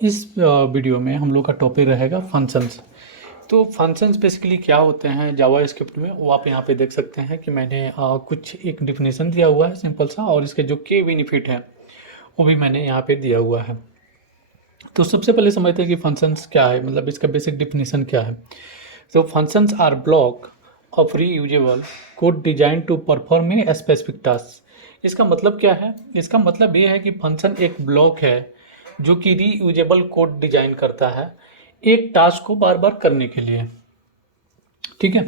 इस वीडियो में हम लोग का टॉपिक रहेगा फंक्शंस। तो फंक्शंस बेसिकली क्या होते हैं जावा स्क्रिप्ट में, वो आप यहाँ पे देख सकते हैं कि मैंने कुछ एक डिफिनेशन दिया हुआ है सिंपल सा, और इसके जो के बेनिफिट हैं वो भी मैंने यहाँ पे दिया हुआ है। तो सबसे पहले समझते हैं कि फंक्शंस क्या है, मतलब इसका बेसिक डिफिनेशन क्या है। तो functions are block of reusable code design to perform a specific task. इसका मतलब क्या है? इसका मतलब ये है कि फंक्शन एक ब्लॉक है जो कि रीयूजेबल कोड डिजाइन करता है एक टास्क को बार बार करने के लिए। ठीक है।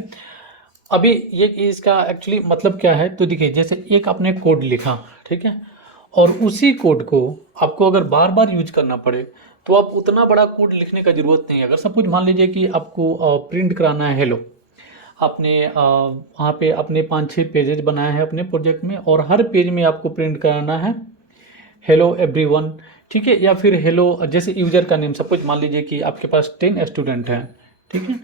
अभी ये इसका एक्चुअली मतलब क्या है, तो देखिए जैसे एक आपने कोड लिखा, ठीक है, और उसी कोड को आपको अगर बार बार यूज करना पड़े तो आप उतना बड़ा कोड लिखने का ज़रूरत नहीं है। अगर सपोज मान लीजिए कि आपको प्रिंट कराना है हेलो, आपने वहाँ पे अपने 5-6 पेजेज बनाए हैं अपने प्रोजेक्ट में, और हर पेज में आपको प्रिंट कराना है हेलो एवरीवन, ठीक है, या फिर हेलो जैसे यूजर का नेम। सपोज मान लीजिए कि आपके पास 10 स्टूडेंट हैं, ठीक है,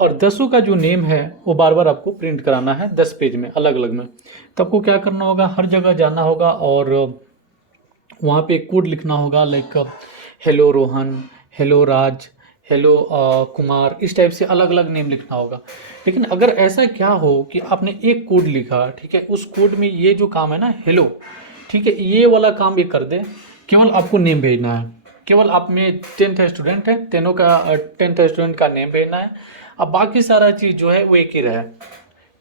और 10 का जो नेम है वो बार बार आपको प्रिंट कराना है 10 पेज में अलग अलग में। तो आपको क्या करना होगा, हर जगह जाना होगा और वहाँ पे एक कोड लिखना होगा, लाइक हेलो रोहन, हेलो राज, हेलो कुमार, इस टाइप से अलग अलग नेम लिखना होगा। लेकिन अगर ऐसा क्या हो कि आपने एक कोड लिखा, ठीक है, उस कोड में ये जो काम है ना हेलो, ठीक है, ये वाला काम ये कर दे, केवल आपको नेम भेजना है। केवल आप में 10th स्टूडेंट है, तीनों का 10th स्टूडेंट का नेम भेजना है। अब बाकी सारा चीज़ जो है वो एक ही रहे,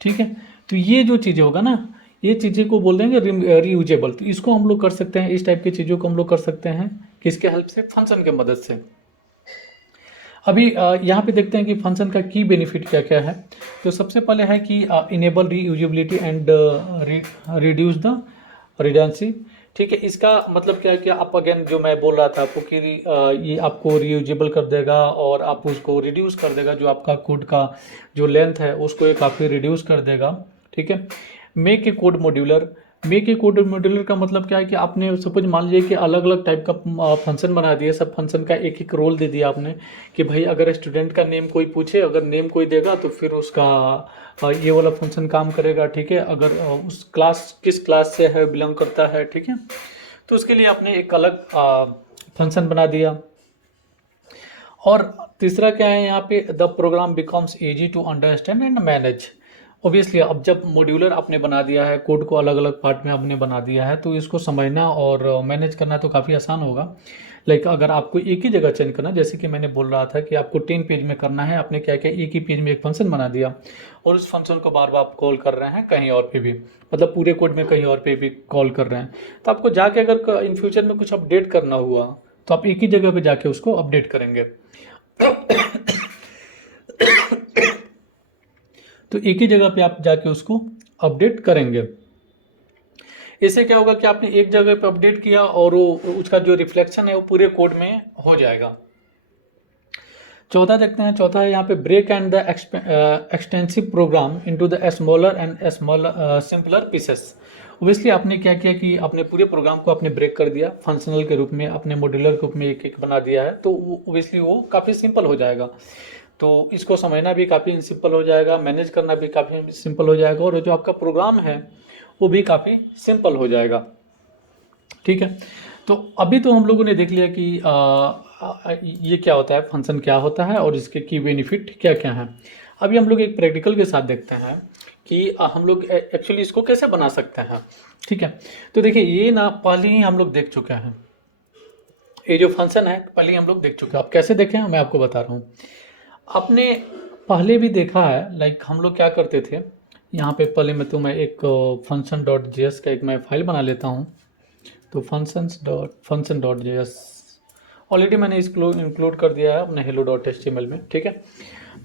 ठीक है। तो ये जो चीज़ें होगा ना, ये चीज़ें को बोल देंगे रीयूजेबल। तो इसको हम लोग कर सकते हैं, इस टाइप की चीज़ों को हम लोग कर सकते हैं किसके हेल्प से? फंक्शन के मदद से। अभी यहाँ पे देखते हैं कि फंक्शन का की बेनिफिट क्या क्या है। तो सबसे पहले है कि enable reusability and reduce the redundancy. ठीक है, इसका मतलब क्या है कि आप अगेन जो मैं बोल रहा था आपको कि ये आपको रीयूजेबल कर देगा और आप उसको रिड्यूस कर देगा, जो आपका कोड का जो लेंथ है उसको ये काफ़ी रिड्यूस कर देगा। ठीक है। Make a code modular. Make a code modular का मतलब क्या है कि आपने सपोज मान लीजिए कि अलग अलग टाइप का फंक्शन बना दिया, सब फंक्शन का एक एक रोल दे दिया आपने कि भाई अगर स्टूडेंट का नेम कोई पूछे, अगर नेम कोई देगा तो फिर उसका ये वाला फंक्शन काम करेगा। ठीक है, अगर उस क्लास किस क्लास से है बिलोंग करता है, ठीक है, तो उसके लिए आपने एक अलग फंक्शन बना दिया। और तीसरा क्या है यहाँ पे, the program becomes easy to understand and manage. Obviously अब जब मॉड्यूलर आपने बना दिया है, कोड को अलग अलग पार्ट में आपने बना दिया है, तो इसको समझना और मैनेज करना तो काफ़ी आसान होगा। लाइक अगर आपको एक ही जगह चेंज करना, जैसे कि मैंने बोल रहा था कि आपको 10 पेज में करना है, आपने क्या किया, एक ही पेज में एक फंक्शन बना दिया और उस फंक्शन को बार बार आप कॉल कर रहे हैं कहीं और पे भी, मतलब पूरे कोड में कहीं और पे भी कॉल कर रहे हैं। तो आपको जाके अगर इन फ्यूचर में कुछ अपडेट करना हुआ तो आप एक ही जगह पे जाके उसको अपडेट करेंगे। तो एक ही जगह पे आप जाके उसको अपडेट करेंगे। इससे क्या होगा कि आपने एक जगह पे अपडेट किया और वो उसका जो रिफ्लेक्शन है वो पूरे कोड में हो जाएगा। चौथा देखते हैं, चौथा है यहाँ पे break and the extensive program into the smaller and smaller simpler pieces. Obviously आपने क्या किया कि अपने पूरे प्रोग्राम को आपने ब्रेक कर दिया, फंक्शनल के रूप में अपने मॉड्यूलर के रूप में एक एक बना दिया है, तो ओबियसली वो काफ़ी सिंपल हो जाएगा। तो इसको समझना भी काफ़ी सिंपल हो जाएगा, मैनेज करना भी काफ़ी सिंपल हो जाएगा, और जो आपका प्रोग्राम है वो भी काफ़ी सिंपल हो जाएगा। ठीक है। तो अभी तो हम लोगों ने देख लिया कि ये क्या होता है, फंक्शन क्या होता है और इसके की बेनिफिट क्या क्या हैं। अभी हम लोग एक प्रैक्टिकल के साथ देखते हैं कि हम लोग एक्चुअली इसको कैसे बना सकते हैं। ठीक है। तो देखिए ये ना पहले ही हम लोग देख चुके हैं, ये जो फंक्शन है पहले ही हम लोग देख चुके हैं। आप कैसे देखें मैं आपको बता रहा हूँ। आपने पहले भी देखा है, लाइक हम लोग क्या करते थे, यहाँ पे पहले मैं तुम्हें एक फंक्शन डॉट जे एस का एक मैं फाइल बना लेता हूँ। तो function dot j s already मैंने इसको इंक्लूड कर दिया है अपने hello dot h t m l में। ठीक है।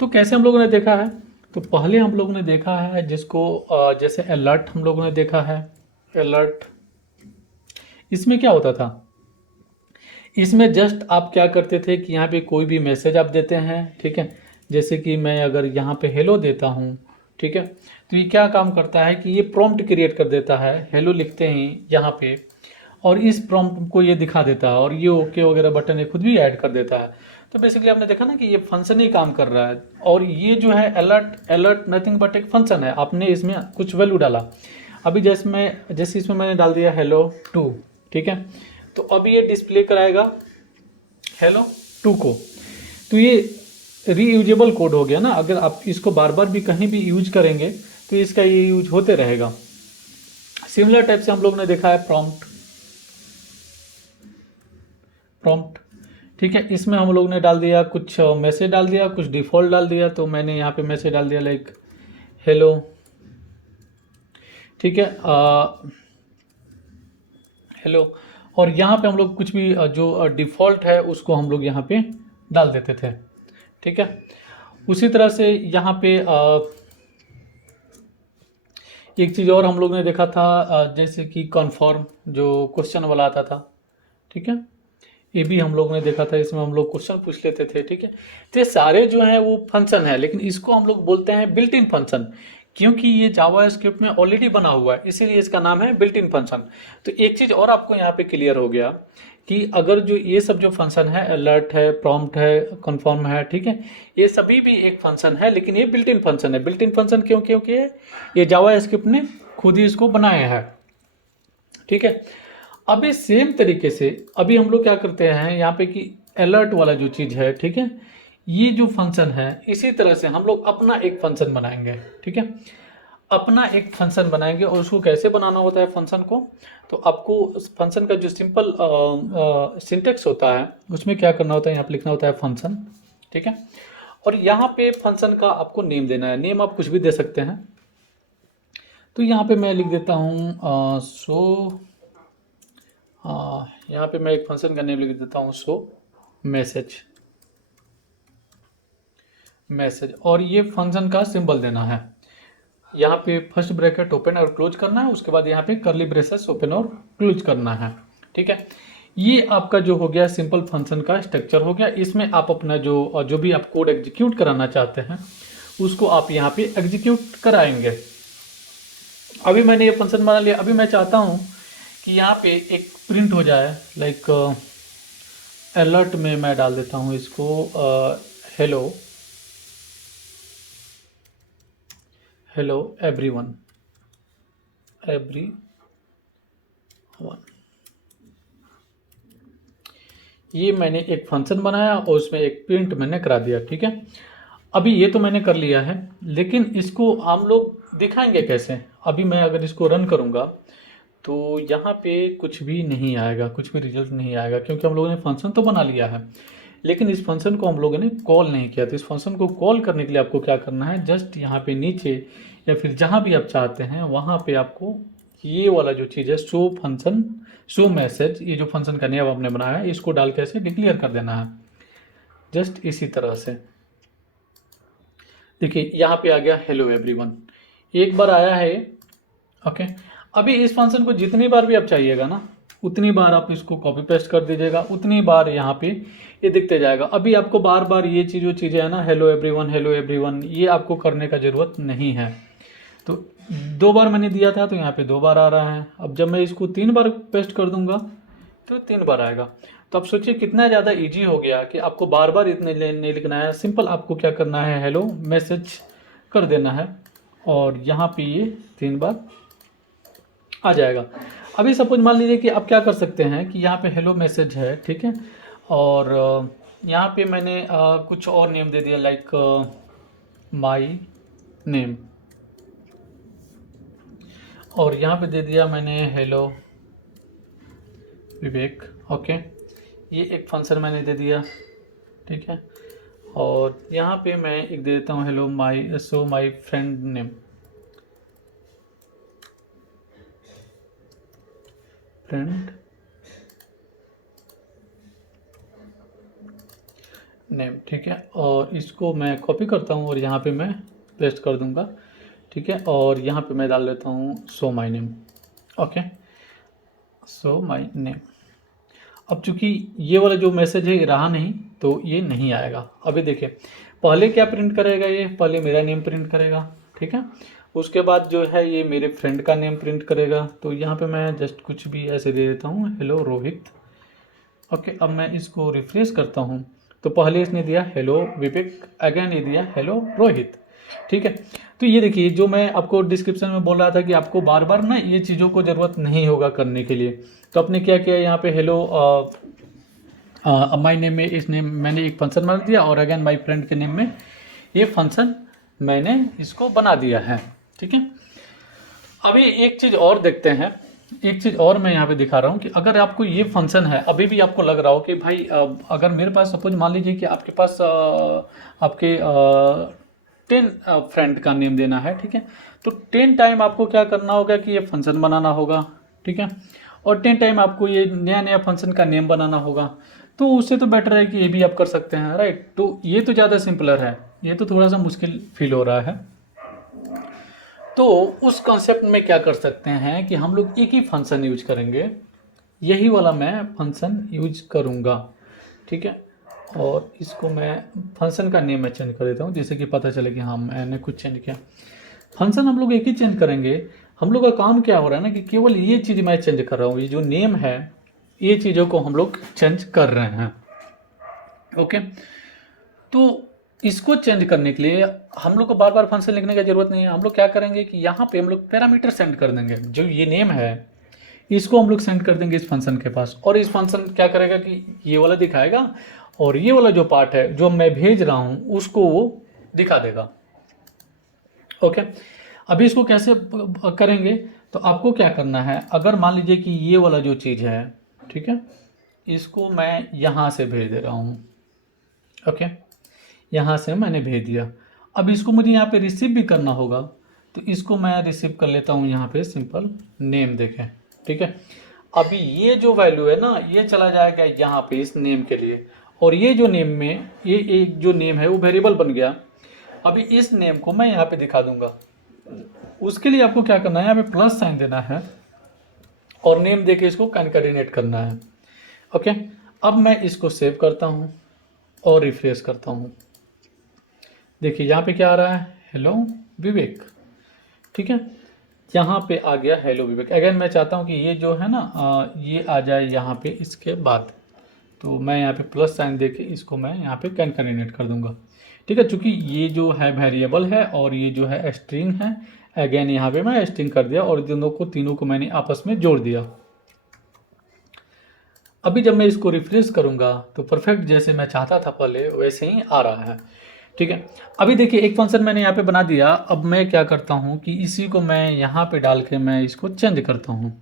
तो कैसे हम लोगों ने देखा है, तो पहले हम लोगों ने देखा है जिसको जैसे अलर्ट हम लोगों ने देखा है। अलर्ट, इसमें क्या होता था, इसमें जस्ट आप क्या करते थे कि यहाँ पे कोई भी मैसेज आप देते हैं, ठीक है, जैसे कि मैं अगर यहाँ पे हेलो देता हूँ, ठीक है, तो ये क्या काम करता है कि ये प्रॉम्प्ट क्रिएट कर देता है हेलो लिखते ही यहाँ पे, और इस प्रॉम्प्ट को ये दिखा देता है, और ये ओके वगैरह बटन ये खुद भी ऐड कर देता है। तो बेसिकली आपने देखा ना कि ये फंक्शन ही काम कर रहा है, और ये जो है अलर्ट, अलर्ट नथिंग बट एक फंक्शन है, आपने इसमें कुछ वैल्यू डाला। अभी जैसे इसमें मैंने डाल दिया हेलो टू, ठीक है, तो अभी ये डिस्प्ले कराएगा हेलो टू को। तो ये रीयूजेबल कोड हो गया ना, अगर आप इसको बार बार भी कहीं भी यूज करेंगे तो इसका ये यूज होते रहेगा। सिमिलर टाइप से हम लोग ने देखा है प्रॉम्प्ट। प्रॉम्प्ट ठीक है, इसमें हम लोग ने डाल दिया कुछ मैसेज डाल दिया, कुछ डिफ़ॉल्ट डाल दिया। तो मैंने यहाँ पे मैसेज डाल दिया लाइक हेलो, ठीक है, हेलो। और यहाँ पे हम लोग कुछ भी जो डिफ़ॉल्ट है उसको हम लोग यहाँ पे डाल देते थे, ठीक है। उसी तरह से यहाँ पे एक चीज़ और हम लोग ने देखा था, जैसे कि कन्फर्म जो क्वेश्चन वाला आता था, ठीक है, ये भी हम लोग ने देखा था। इसमें हम लोग क्वेश्चन पूछ लेते थे, ठीक है। तो ये सारे जो हैं वो फंक्शन है, लेकिन इसको हम लोग बोलते हैं बिल्ट इन फंक्शन, क्योंकि ये जावा स्क्रिप्ट में ऑलरेडी बना हुआ है, इसीलिए इसका नाम है बिल्ट इन फंक्शन। तो एक चीज़ और आपको यहाँ पे क्लियर हो गया कि अगर जो ये सब जो फंक्शन है, अलर्ट है, प्रॉम्प्ट है, कन्फर्म है, ठीक है, ये सभी भी एक फंक्शन है, लेकिन ये बिल्ट इन फंक्शन है। बिल्ट इन फंक्शन क्यों? क्योंकि ये जावा स्क्रिप्ट ने खुद ही इसको बनाया है, ठीक है। अभी सेम तरीके से अभी हम लोग क्या करते हैं यहाँ पे कि अलर्ट वाला जो चीज़ है, ठीक है, ये जो फंक्शन है, इसी तरह से हम लोग अपना एक फंक्शन बनाएंगे, ठीक है। अपना एक फंक्शन बनाएंगे और उसको कैसे बनाना होता है फंक्शन को, तो आपको उस फंक्शन का जो सिंपल सिंटेक्स होता है उसमें क्या करना होता है, यहाँ पे लिखना होता है फंक्शन, ठीक है। और यहाँ पे फंक्शन का आपको नेम देना है। नेम आप कुछ भी दे सकते हैं। तो यहाँ पे मैं लिख देता हूँ यहाँ पे मैं एक फंक्शन का नेम लिख देता हूँ शो मैसेज। मैसेज और ये फंक्शन का सिंबल देना है। यहाँ पे फर्स्ट ब्रैकेट ओपन और क्लोज करना है, उसके बाद यहाँ पे कर्ली ब्रेसेस ओपन और क्लोज करना है, ठीक है। ये आपका जो हो गया सिंपल फंक्शन का स्ट्रक्चर हो गया। इसमें आप अपना जो भी आप कोड एग्जीक्यूट कराना चाहते हैं उसको आप यहाँ पे एग्जीक्यूट कराएंगे। अभी मैंने ये फंक्शन बना लिया। अभी मैं चाहता हूँ कि यहाँ पे एक प्रिंट हो जाए, लाइक अलर्ट में मैं डाल देता हूँ इसको हेलो, हेलो एवरीवन, ये मैंने एक फंक्शन बनाया और उसमें एक प्रिंट मैंने करा दिया, ठीक है। अभी ये तो मैंने कर लिया है, लेकिन इसको हम लोग दिखाएंगे कैसे। अभी मैं अगर इसको रन करूँगा तो यहाँ पे कुछ भी नहीं आएगा, कुछ भी रिजल्ट नहीं आएगा, क्योंकि हम लोगों ने फंक्शन तो बना लिया है, लेकिन इस फंक्शन को हम लोगों ने कॉल नहीं किया। तो इस फंक्शन को कॉल करने के लिए आपको क्या करना है, जस्ट यहाँ पे नीचे या फिर जहाँ भी आप चाहते हैं वहाँ पे आपको ये वाला जो चीज़ है शो फंक्शन, शो मैसेज, ये जो फंक्शन का नेम आपने बनाया है इसको डाल के ऐसे डिक्लेयर कर देना है, जस्ट इसी तरह से। देखिए यहाँ पे आ गया हेलो एवरीवन, एक बार आया है, ओके। अभी इस फंक्शन को जितनी बार भी आप चाहिएगा ना, उतनी बार आप इसको कॉपी पेस्ट कर दीजिएगा, उतनी बार यहाँ पे ये दिखते जाएगा। अभी आपको बार बार ये जो चीज़ें है ना, हेलो एवरीवन, ये आपको करने का ज़रूरत नहीं है। तो 2 बार मैंने दिया था तो यहाँ पे 2 बार आ रहा है। अब जब मैं इसको 3 बार पेस्ट कर दूंगा तो 3 बार आएगा। तो आप सोचिए कितना ज़्यादा इजी हो गया कि आपको बार बार इतने नहीं लिखना है। सिंपल आपको क्या करना है, हेलो मैसेज कर देना है और यहाँ पे ये 3 बार आ जाएगा। अभी सपोज मान लीजिए कि आप क्या कर सकते हैं कि यहाँ पे हेलो मैसेज है, ठीक है, और यहाँ पे मैंने कुछ और नेम दे दिया, लाइक माई नेम, और यहाँ पे दे दिया मैंने हेलो विवेक, ओके। ये एक फंक्शन मैंने दे दिया, ठीक है। और यहाँ पे मैं एक दे देता हूँ hello my friend name, friend name, ठीक है। और इसको मैं कॉपी करता हूँ और यहाँ पे मैं पेस्ट कर दूँगा, ठीक है। और यहाँ पे मैं डाल देता हूँ so my name, okay, so my name. अब चूंकि ये वाला जो मैसेज है रहा नहीं तो ये नहीं आएगा। अभी देखिए पहले क्या प्रिंट करेगा, ये पहले मेरा नेम प्रिंट करेगा, ठीक है। उसके बाद जो है ये मेरे फ्रेंड का नेम प्रिंट करेगा। तो यहाँ पे मैं जस्ट कुछ भी ऐसे दे देता हूँ, हेलो रोहित, ओके। अब मैं इसको रिफ्रेश करता हूँ तो पहले इसने दिया हेलो विवेक, अगेन ये दिया हेलो रोहित, ठीक है। तो ये देखिए जो मैं आपको डिस्क्रिप्शन में बोल रहा था कि आपको बार बार ना ये चीज़ों को ज़रूरत नहीं होगा करने के लिए, तो आपने क्या किया, यहाँ पे हेलो अब माई नेम में इस नेम मैंने एक फंक्शन बना दिया और अगेन माई फ्रेंड के नेम में ये फंक्शन मैंने इसको बना दिया है। ठीक है, अभी एक चीज़ और देखते हैं, एक चीज़ और मैं यहाँ पे दिखा रहा हूँ कि अगर आपको ये फंक्शन है, अभी भी आपको लग रहा हो कि भाई अगर मेरे पास सपोज मान लीजिए कि आपके पास आपके 10 फ्रेंड का नेम देना है। ठीक है, तो 10 टाइम आपको क्या करना होगा कि ये फंक्शन बनाना होगा। ठीक है, और 10 टाइम आपको ये नया नया फंक्शन का नेम बनाना होगा। तो उससे तो बेटर है कि ये भी आप कर सकते हैं, राइट। तो ये तो ज़्यादा सिंपलर है, ये तो थोड़ा सा मुश्किल फील हो रहा है। तो उस कॉन्सेप्ट में क्या कर सकते हैं कि हम लोग एक ही फंक्शन यूज करेंगे, यही वाला मैं फंक्शन यूज करूँगा। ठीक है, और इसको मैं फंक्शन का नेम मैं चेंज कर देता हूँ, जैसे कि पता चले कि हाँ मैंने कुछ चेंज किया। फंक्शन हम लोग एक ही चेंज करेंगे। हम लोग का काम क्या हो रहा है ना कि केवल ये चीज़ मैं चेंज कर रहा हूँ, ये जो नेम है ये चीज़ों को हम लोग चेंज कर रहे हैं। ओके, तो इसको चेंज करने के लिए हम लोग को बार बार फंक्शन लिखने की जरूरत नहीं है। हम लोग क्या करेंगे कि यहाँ पे हम लोग पैरामीटर सेंड कर देंगे, जो ये नेम है इसको हम लोग सेंड कर देंगे इस फंक्शन के पास, और इस फंक्शन क्या करेगा कि ये वाला दिखाएगा और ये वाला जो पार्ट है जो मैं भेज रहा हूँ उसको वो दिखा देगा। ओके, अभी इसको कैसे करेंगे, तो आपको क्या करना है, अगर मान लीजिए कि ये वाला जो चीज़ है, ठीक है, इसको मैं यहाँ से भेज दे रहा हूँ। ओके, यहाँ से मैंने भेज दिया। अब इसको मुझे यहाँ पे रिसीव भी करना होगा, तो इसको मैं रिसीव कर लेता हूँ यहाँ पे सिंपल नेम देखें। ठीक है, अभी ये जो वैल्यू है ना ये चला जाएगा यहाँ पे इस नेम के लिए, और ये जो नेम में ये एक जो नेम है वो वेरिएबल बन गया। अभी इस नेम को मैं यहाँ पे दिखा दूंगा, उसके लिए आपको क्या करना है, यहाँ पे प्लस साइन देना है और नेम देके इसको कॉन्कैटिनेट करना है। ओके, अब मैं इसको सेव करता हूँ और रिफ्रेश करता हूँ। देखिए यहाँ पे क्या आ रहा है, हेलो विवेक। ठीक है, यहाँ पे आ गया हेलो विवेक। अगेन मैं चाहता हूँ कि ये जो है ना ये आ जाए यहाँ पे इसके बाद, तो मैं यहाँ पे प्लस साइन देके इसको मैं यहाँ पे कॉन्कैटिनेट कर दूंगा। ठीक है, चूँकि ये जो है वेरिएबल है और ये जो है स्ट्रिंग है, अगेन यहाँ पे मैं स्ट्रिंग कर दिया और तीनों को मैंने आपस में जोड़ दिया। अभी जब मैं इसको रिफ्रेश करूँगा तो परफेक्ट जैसे मैं चाहता था पहले वैसे ही आ रहा है। ठीक है, अभी देखिए एक फंक्शन मैंने यहाँ पे बना दिया। अब मैं क्या करता हूँ कि इसी को मैं यहाँ पे डाल के मैं इसको चेंज करता हूँ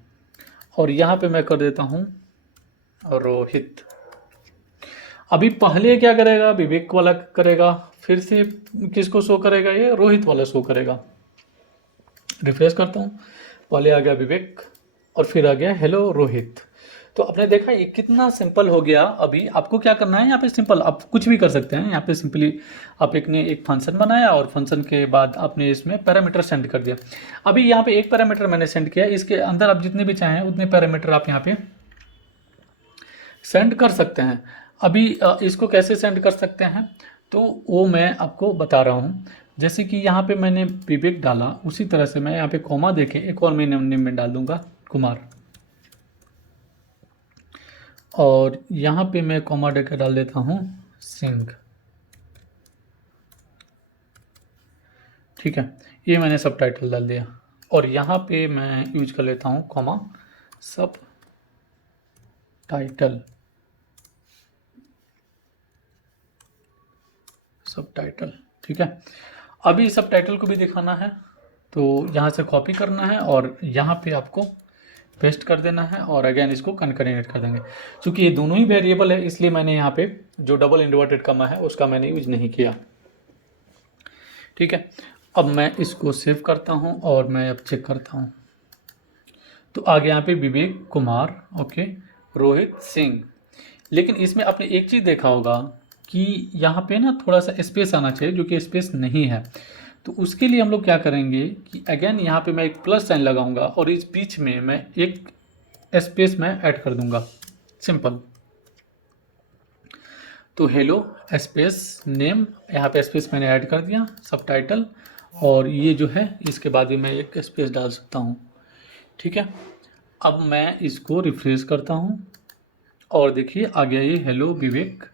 और यहाँ पे मैं कर देता हूँ रोहित। अभी पहले क्या करेगा, विवेक वाला करेगा, फिर से किसको शो करेगा, ये रोहित वाला शो करेगा। रिफ्रेश करता हूँ, पहले आ गया विवेक और फिर आ गया हेलो रोहित। तो आपने देखा ये कितना सिंपल हो गया। अभी आपको क्या करना है, यहाँ पे सिंपल आप कुछ भी कर सकते हैं। यहाँ पे सिंपली आप एक फंक्शन बनाया और फंक्शन के बाद आपने इसमें पैरामीटर सेंड कर दिया। अभी यहाँ पे एक पैरामीटर मैंने सेंड किया, इसके अंदर आप जितने भी चाहें उतने पैरामीटर आप यहाँ पे सेंड कर सकते हैं। अभी इसको कैसे सेंड कर सकते हैं तो वो मैं आपको बता रहा हूँ। जैसे कि यहाँ पे मैंने विवेक डाला, उसी तरह से मैं यहाँ पे कॉमा देके एक और मैं नेम में डाल दूंगा कुमार, और यहाँ पे मैं कॉमा देकर डाल देता हूँ सिंह। ठीक है, ये मैंने सब टाइटल डाल दिया और यहाँ पे मैं यूज कर लेता हूँ कॉमा सब टाइटल, सब टाइटल। ठीक है, अभी सब टाइटल को भी दिखाना है तो यहाँ से कॉपी करना है और यहाँ पे आपको पेस्ट कर देना है और अगेन इसको कॉन्कैटिनेट कर देंगे। क्योंकि ये दोनों ही वेरिएबल है इसलिए मैंने यहाँ पे जो डबल इन्वर्टेड कॉमा है उसका मैंने यूज नहीं किया। ठीक है, अब मैं इसको सेव करता हूँ और मैं अब चेक करता हूँ तो आगे यहाँ पे विवेक कुमार, ओके, रोहित सिंह। लेकिन इसमें आपने एक चीज़ देखा होगा कि यहाँ पे ना थोड़ा सा स्पेस आना चाहिए, जो कि स्पेस नहीं है। तो उसके लिए हम लोग क्या करेंगे कि अगेन यहाँ पे मैं एक प्लस साइन लगाऊंगा और इस बीच में मैं एक स्पेस मैं ऐड कर दूंगा, सिंपल। तो हेलो स्पेस नेम, यहाँ पे स्पेस मैंने ऐड कर दिया, सब टाइटल, और ये जो है इसके बाद भी मैं एक स्पेस डाल सकता हूँ। ठीक है, अब मैं इसको रिफ्रेश करता हूँ और देखिए आ गया ये हेलो विवेक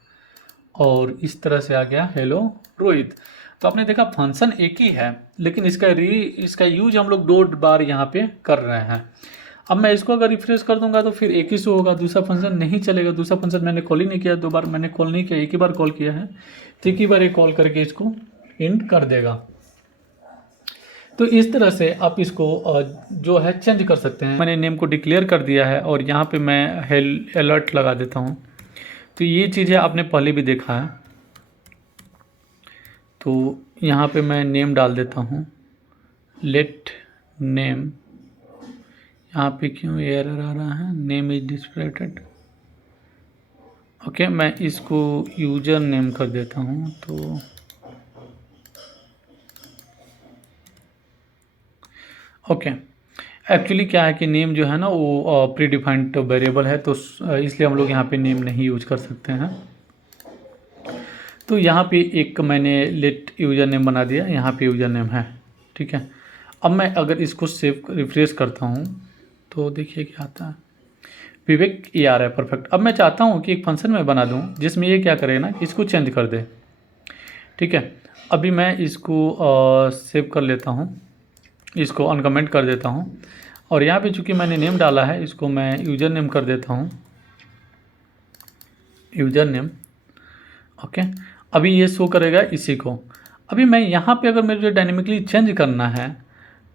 और इस तरह से आ गया हेलो रोहित। तो आपने देखा फंक्शन एक ही है लेकिन इसका यूज हम लोग 2 बार यहाँ पे कर रहे हैं। अब मैं इसको अगर रिफ्रेश कर दूंगा तो फिर एक ही शो होगा, दूसरा फंक्शन नहीं चलेगा। दूसरा फंक्शन मैंने कॉल ही नहीं किया, 2 बार मैंने कॉल नहीं किया, एक ही बार कॉल किया है, तो एक ही बार ये कॉल करके इसको एंड कर देगा। तो इस तरह से आप इसको जो है चेंज कर सकते हैं। मैंने नेम को डिक्लेयर कर दिया है और यहाँ पे मैं अलर्ट लगा देता हूँ। तो ये चीज़ें आपने पहले भी देखा है। तो यहाँ पे मैं नेम डाल देता हूँ, लेट नेम। यहाँ पे क्यों एरर आ रहा है, नेम इज डिस्प्लेटेड। ओके, मैं इसको यूजर नेम कर देता हूँ। तो ओके, एक्चुअली क्या है कि नेम जो है ना वो प्री डिफाइंड वेरिएबल है, तो इसलिए हम लोग यहाँ पे नेम नहीं यूज कर सकते हैं। तो यहाँ पे एक मैंने लेट यूजर नेम बना दिया, यहाँ पे यूजर नेम है, ठीक है। अब मैं अगर इसको सेव रिफ्रेश करता हूँ तो देखिए क्या आता है, विवेक ये आ रहा है, परफेक्ट। अब मैं चाहता हूँ कि एक फंक्शन मैं बना दूँ जिसमें ये क्या करे ना, इसको चेंज कर दे, ठीक है। अभी मैं इसको सेव कर लेता हूँ, इसको अनकमेंट कर देता हूँ और यहाँ पे चूँकि मैंने नेम डाला है, इसको मैं यूजर नेम कर देता हूँ, यूजर नेम। ओके, अभी ये शो करेगा इसी को। अभी मैं यहाँ पे अगर मेरे को डायनेमिकली चेंज करना है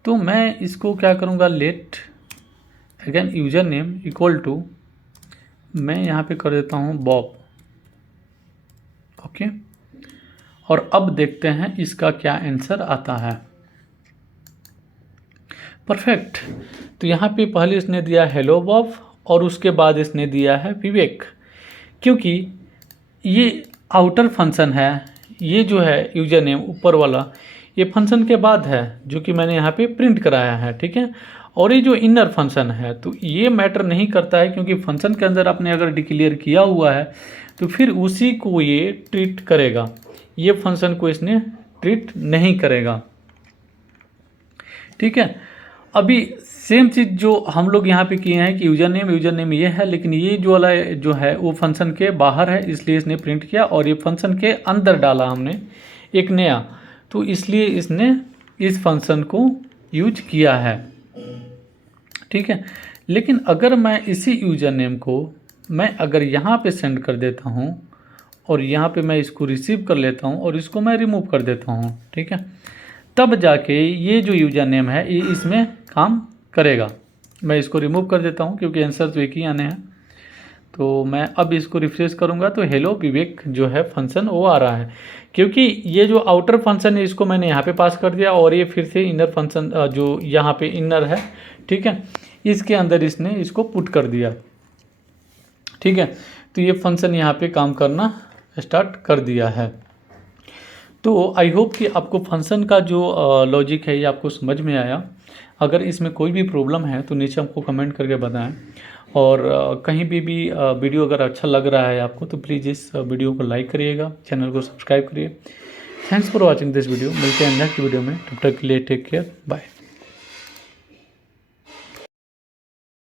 तो मैं इसको क्या करूँगा, let again user name equal to, मैं यहाँ पे कर देता हूँ बॉब। ओके, और अब देखते हैं इसका क्या आंसर आता है। परफेक्ट। तो यहाँ पे पहले इसने दिया हेलो बॉब और उसके बाद इसने दिया है विवेक, क्योंकि ये आउटर फंक्शन है, ये जो है यूजर नेम ऊपर वाला ये फंक्शन के बाद है जो कि मैंने यहाँ पे प्रिंट कराया है, ठीक है। और ये जो इनर फंक्शन है तो ये मैटर नहीं करता है, क्योंकि फंक्शन के अंदर आपने अगर डिक्लेयर किया हुआ है तो फिर उसी को ये ट्रीट करेगा, ये फंक्शन को इसने ट्रीट नहीं करेगा, ठीक है। अभी सेम चीज़ जो हम लोग यहाँ पे किए हैं कि यूजर नेम ये है, लेकिन ये जो वाला जो है वो फंक्शन के बाहर है, इसलिए इसने प्रिंट किया, और ये फंक्शन के अंदर डाला हमने एक नया, तो इसलिए इसने इस फंक्शन को यूज किया है, ठीक है। लेकिन अगर मैं इसी यूजर नेम को मैं अगर यहाँ पे सेंड कर देता हूँ और यहाँ पे मैं इसको रिसीव कर लेता हूँ और इसको मैं रिमूव कर देता हूँ, ठीक है, तब जाके ये जो यूजर नेम है ये इसमें काम करेगा। मैं इसको रिमूव कर देता हूँ क्योंकि आंसर तो एक ही आने हैं। तो मैं अब इसको रिफ्रेश करूँगा तो हेलो विवेक जो है फंक्शन वो आ रहा है, क्योंकि ये जो आउटर फंक्शन है इसको मैंने यहाँ पे पास कर दिया और ये फिर से इनर फंक्शन जो यहाँ पे इनर है, ठीक है, इसके अंदर इसने इसको पुट कर दिया, ठीक है। तो ये फंक्शन यहाँ पे काम करना स्टार्ट कर दिया है। तो आई होप कि आपको फंक्शन का जो लॉजिक है ये आपको समझ में आया। अगर इसमें कोई भी प्रॉब्लम है तो नीचे हमको कमेंट करके बताएं, और कहीं भी वीडियो अगर अच्छा लग रहा है आपको तो प्लीज़ इस वीडियो को लाइक करिएगा, चैनल को सब्सक्राइब करिए। Thanks for watching this video. मिलते हैं नेक्स्ट वीडियो में, तब तक के लिए टेक केयर, बाय।